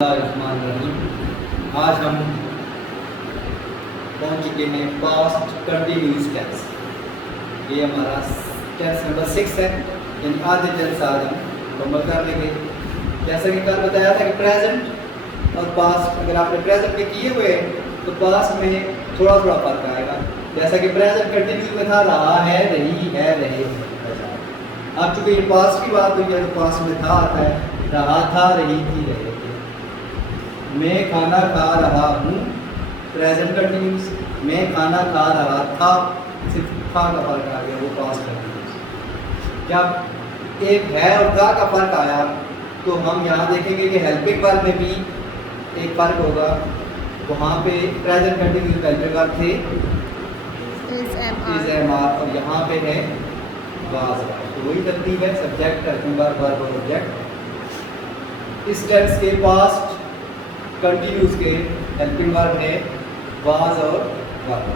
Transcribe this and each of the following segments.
आज हम पहुंच चुके हैं पास्ट कंटिन्यूस टेंस। ये हमारा टेंस नंबर 6 है। इन आधे टेंस आज हम मुकम्मल कर लेंगे। जैसा कि कल बताया था कि प्रेजेंट और पास्ट अगर आपने प्रेजेंट में किए हुए तो पास्ट में थोड़ा थोड़ा फर्क आएगा। जैसा कि प्रेजेंट कंटिन्यूस में था रहा है, रही है, रहे। अब चूँकि ये पास्ट की बात हुई है तो पास्ट में था आता है रहा था, रही थी, रहे थे। मैं खाना खा रहा हूँ प्रेजेंट कंटिन्यूस, मैं खाना खा रहा था सिर्फ था का फर्क आ गया, वो पास्ट कंटिन्यूस। जब एक है और था का फर्क आया तो हम यहाँ देखेंगे कि हेल्पिंग वर्ब में भी एक फर्क होगा। वहाँ पे प्रेजेंट कंटिन्यूस हेल्पिंग वर्ब थे इज एम आर और यहाँ पे है वाज। तो वही तरतीब है, सब्जेक्ट हेल्पिंग वर्ब वर्ब और ऑब्जेक्ट। इस टेंस के पास्ट कंटिन्यूस के हेल्पिंग वर्ब है वाज और वर।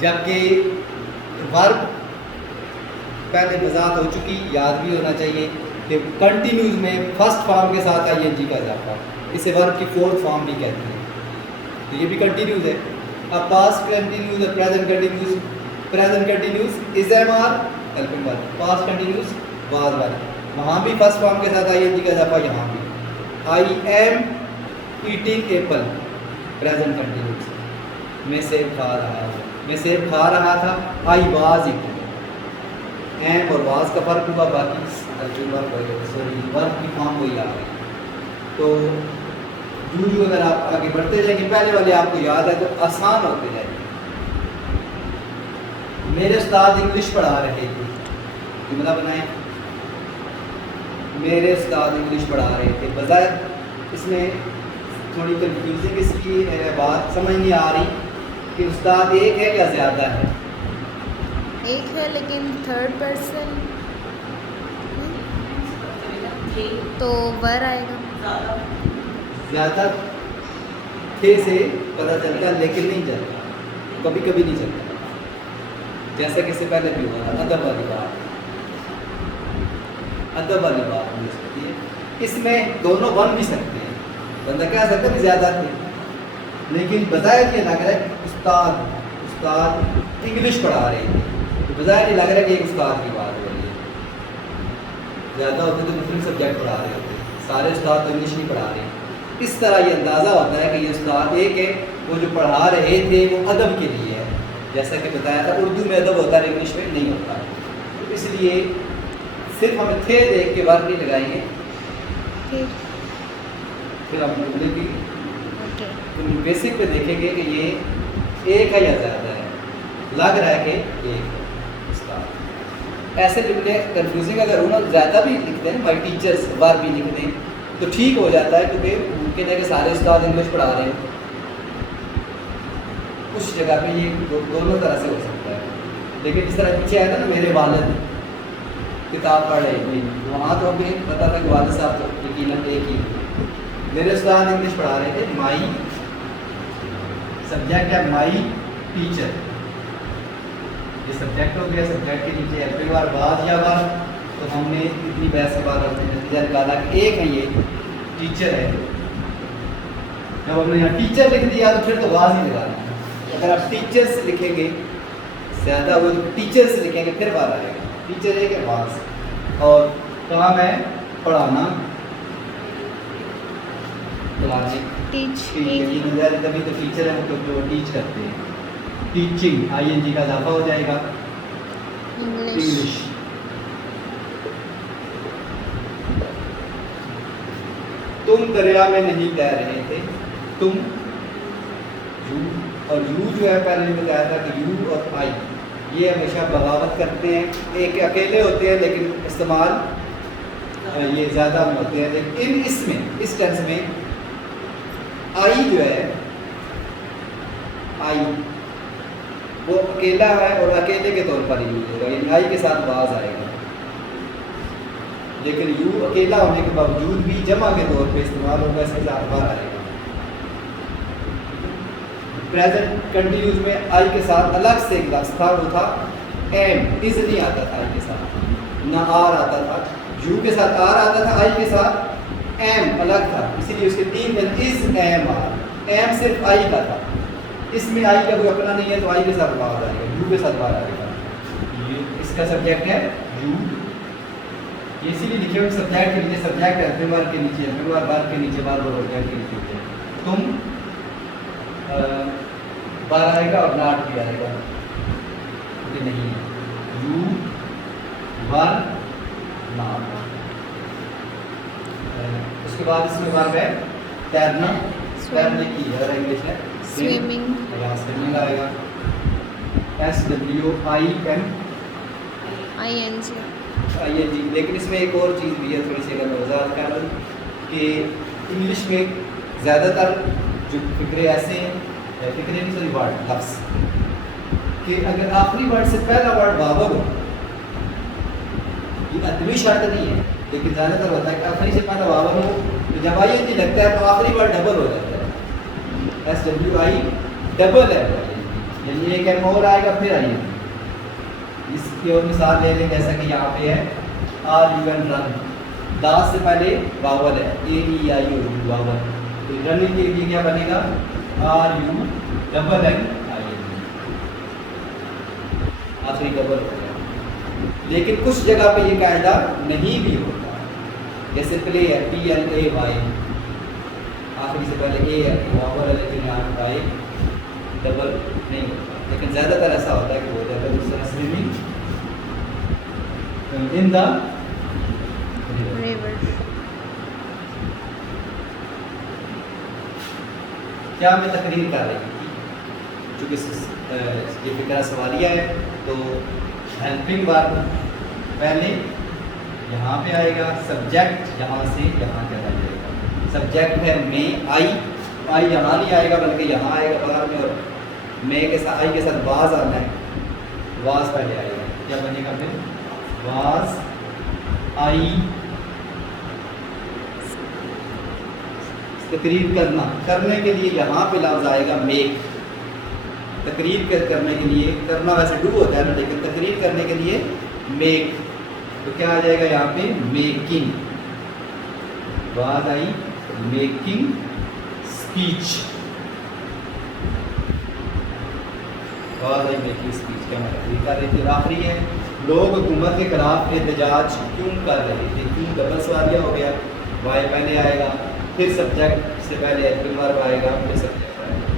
जबकि वर्ब पहले वजाहत हो चुकी, याद भी होना चाहिए कि कंटिन्यूस में फर्स्ट फॉर्म के साथ आईएनजी का इजाफा, इसे वर्ब की फोर्थ फॉर्म भी कहते हैं। तो ये भी कंटिन्यूस है। अब पास्ट कंटिन्यूस और present continuous is am are helping verb, past continuous was were. वहाँ भी फर्स्ट फॉर्म के साथ आईएनजी का इजाफा, यहाँ भी I am eating Apple present continuous, मैं सेब खा रहा हूँ, मैं सेब खा रहा था। आई वाज ईटिंग, एम और वाज का फर्क हुआ, बाकी वर्ब की फॉर्म वही आ गई। तो यूँ अगर आप आगे बढ़ते जाएंगे, पहले वाले आपको याद है तो आसान होते जाएंगे। मेरे उस्ताद इंग्लिश पढ़ा रहे थे, जुमला बनाएं। मेरे उस्ताद इंग्लिश पढ़ा रहे थे, बजाय इसमें थोड़ी कंफ्यूजिंग इसकी बात समझ नहीं आ रही कि उस्ताद एक है या ज़्यादा है। एक है लेकिन थर्ड पर्सन तो वर आएगा। ज़्यादा थे से पता चलता है लेकिन नहीं चलता, कभी कभी नहीं चलता। जैसा कि इससे पहले भी हुआ था अदब वाली बात, अदब वाली बात हो सकती है। इसमें दोनों बन भी सकते हैं, बंदा कह सकता है ज़्यादा थे, लेकिन बजाय ये लग रहा है उस्ताद इंग्लिश पढ़ा रहे थे, तो बजाय नहीं लग रहा है कि एक उस्ताद की बात हो रही है। ज़्यादा होते तो मुस्लिम सब्जेक्ट पढ़ा रहे होते, सारे उस्ताद तो इंग्लिश नहीं पढ़ा रहे। इस तरह ये अंदाज़ा होता है कि ये उस्ताद एक है, वो जो पढ़ा रहे थे वो अदब के लिए है। जैसा कि बताया था उर्दू में अदब होता है, इंग्लिश में नहीं होता। तो इसलिए सिर्फ हमें थे देख के वर्ब नहीं लगाएंगे, फिर हम जुमले की तो बेसिक पे देखेंगे कि ये एक है या ज़्यादा है। लग रहा है कि एक है उस्ताद। ऐसे जुमले कंफ्यूजिंग अगर उन्होंने ज़्यादा भी लिखते हैं, माई टीचर्स वर्ब भी लिख दें तो ठीक हो जाता है, क्योंकि मुमकिन है कि सारे उस्ताद इंग्लिश पढ़ा रहे हैं। उस जगह पे ये दोनों तरह से हो सकता है। लेकिन इस तरह पीछे आया था ना मेरे वालिद किताब पढ़ रहे थे, वहाँ तो हमें पता था कि वालिद साहब तो यकीनन एक ही। मेरे उस्ताद इंग्लिश पढ़ा रहे थे, माई सब्जेक्ट है, माई टीचर ये सब्जेक्ट हो गया। सब्जेक्ट के नीचे हेल्पिंग वर्ब वाज या वर्ब। तो हमने इतनी बहस के बाद अपने नतीजा निकाला कि एक है ये टीचर है। जब हमने यहाँ टीचर लिख दिया तो फिर तो वाज ही लगाना। अगर आप टीचर्स लिखेंगे ज़्यादा, वो टीचर्स लिखेंगे फिर वाज आएगा। टीचर एक है वाज, और काम है पढ़ाना, तभी तो टीचर है, तो जो टीच करते हैं। टीचिंग आईएनजी का इजाफा हो जाएगा, इंग्लिश। तुम दरिया में नहीं तैर रहे थे, तुम यू, और यू जो है पहले भी बताया था कि यू और आई ये हमेशा बगावत करते हैं। एक अकेले होते हैं लेकिन इस्तेमाल ये ज़्यादा होते हैं। लेकिन इसमें इस टेंस में आई जो है, आई वो अकेला है और अकेले के तौर पर ही यूज होगा, यानी आई के साथ वाज आएगा। लेकिन यू अकेला होने के बावजूद भी जमा के तौर पे इस्तेमाल होगा, इसके साथ बार आएगा। प्रेजेंट कंटिन्यूस में आई के साथ अलग से एक लफ्ज़ था, वो था एम। इज नहीं आता था आई के साथ, ना आर आता था, यू के साथ आर आता था, आई के साथ एम अलग था, इसीलिए उसके 3 थे, इज एम आर। एम सिर्फ आई का था, इसमें आई का कोई अपना नहीं है तो आई के साथ बाहर आएगा, यू के साथ बाहर आएगा। ये इसका सब्जेक्ट है यू, ये इसीलिए लिखे हुए सब्जेक्ट के नीचे सब्जेक्ट है, एफएमआर के नीचे एफएमआर, वर्ब के नीचे वर्ब और ऑब्जेक्ट के नीचे तुम बार आएगा और नॉट भी आएगा, ये नहीं है, यू वन नॉट। उसके बाद इसमें वर्ब है तैरना, तैरने की है इंग्लिश है स्विमिंग, यहाँ स्विमिंग आएगा, SWIM ING। लेकिन इसमें एक और चीज़ भी है, थोड़ी सी अगर मैं वजाहत कर दूँ कि इंग्लिश में ज़्यादातर जो फिक्रे ऐसे हैं, फिक्रे नहीं सॉरी वर्ड लफ्स, कि अगर आखिरी वर्ड से पहला वर्ड वावल हो, ये अदबी शर्त नहीं है लेकिन ज़्यादातर होता है कि आखिरी से पहला वावल हो, तो जब ING लगता है तो आखिरी वर्ड डबल हो जाता है, SWI डबल है, यानी एक एम और आएगा फिर ING। इसकी और मिसाल ले लें, जैसा कि यहाँ पे है आर यू एन रन, दास से पहले वावल है, AEIO वावल, तो रनिंग के लिए क्या बनेगा, RU डबल एन ING, आखिरी डबल हो गया। लेकिन कुछ जगह पे ये कायदा नहीं भी होता, जैसे प्ले है PLAY, आखिरी से पहले ए है वावल है, लेकिन यहाँ पे डबल नहीं होता, लेकिन ज़्यादातर ऐसा होता है कि वो जाता है। दूसरा स्विमिंग इन द river, क्या मैं तकरीर कर रही थी, चूँकि ये फिक्रा सवालिया है तो हेल्पिंग वर्ब पहले यहाँ पे आएगा, सब्जेक्ट यहाँ से यहाँ चला जाएगा, सब्जेक्ट है मे आई, आई यहाँ नहीं आएगा बल्कि यहाँ आएगा बाहर में, और मे के साथ आई के साथ वाज आना है, वाज पहले आएगा, क्या बनेगा फिर वाज आई। तकरीर करना, करने के लिए यहाँ पे लफ्ज़ आएगा मेक, तकरीर करने के लिए, करना वैसे डू होता है ना, लेकिन तकरीर करने के लिए मेक, तो क्या आ जाएगा यहाँ पे making, was I making speech, was I making speech, क्या मैं तकरीर कर रही थी। आखिरी है लोग हुकूमत के खिलाफ एहतजाज क्यों कर रहे थे, क्यों डबल सवालिया हो गया, वाई पहले आएगा, फिर सब्जेक्ट से पहले एडवर्ब वर्ब आएगा, फिर सब्जेक्ट आएगा,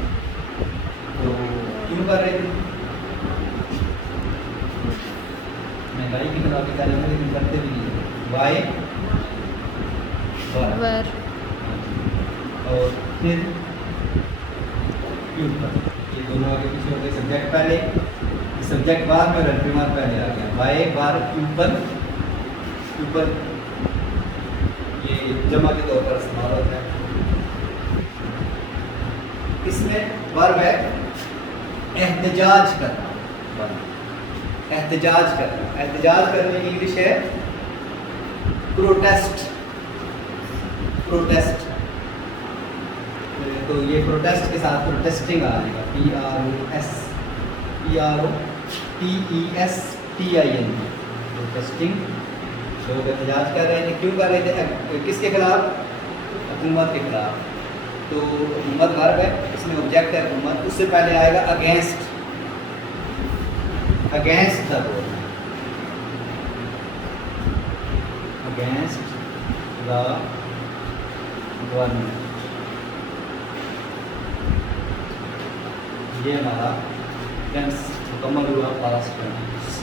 तो क्यों कर रहे थे, महंगाई की मुताबिक तारीफ लेकिन करते भी नहीं है, वाई वर, और फिर क्यों पर, ये दोनों आगे पीछे हो गए, सब्जेक्ट पहले, सब्जेक्ट बाद में और एडवर्ब वर्ब पहले आ गया, वाई बार ऊपर ऊपर, ये जमा के तौर पर इस्तेमाल होता है। इसमें वर्ब है एहतजाज करना, एहतजाज करना, एहतजाज करने की इंग्लिश है प्रोटेस्ट, प्रोटेस्ट, तो ये प्रोटेस्ट के साथ प्रोटेस्टिंग आ जाएगा, PROTESTING, प्रोटेस्टिंग, लोग एहतजाज कर रहे थे, क्यों कर रहे थे, किसके खिलाफ, हुकूमत के खिलाफ, तो हुकूमत वर्ब है, इसमें ऑब्जेक्ट है हुकूमत, उससे पहले आएगा against, against the against the government, ये हमारा टेंस मुकम्मल हुआ पास्ट टेंस।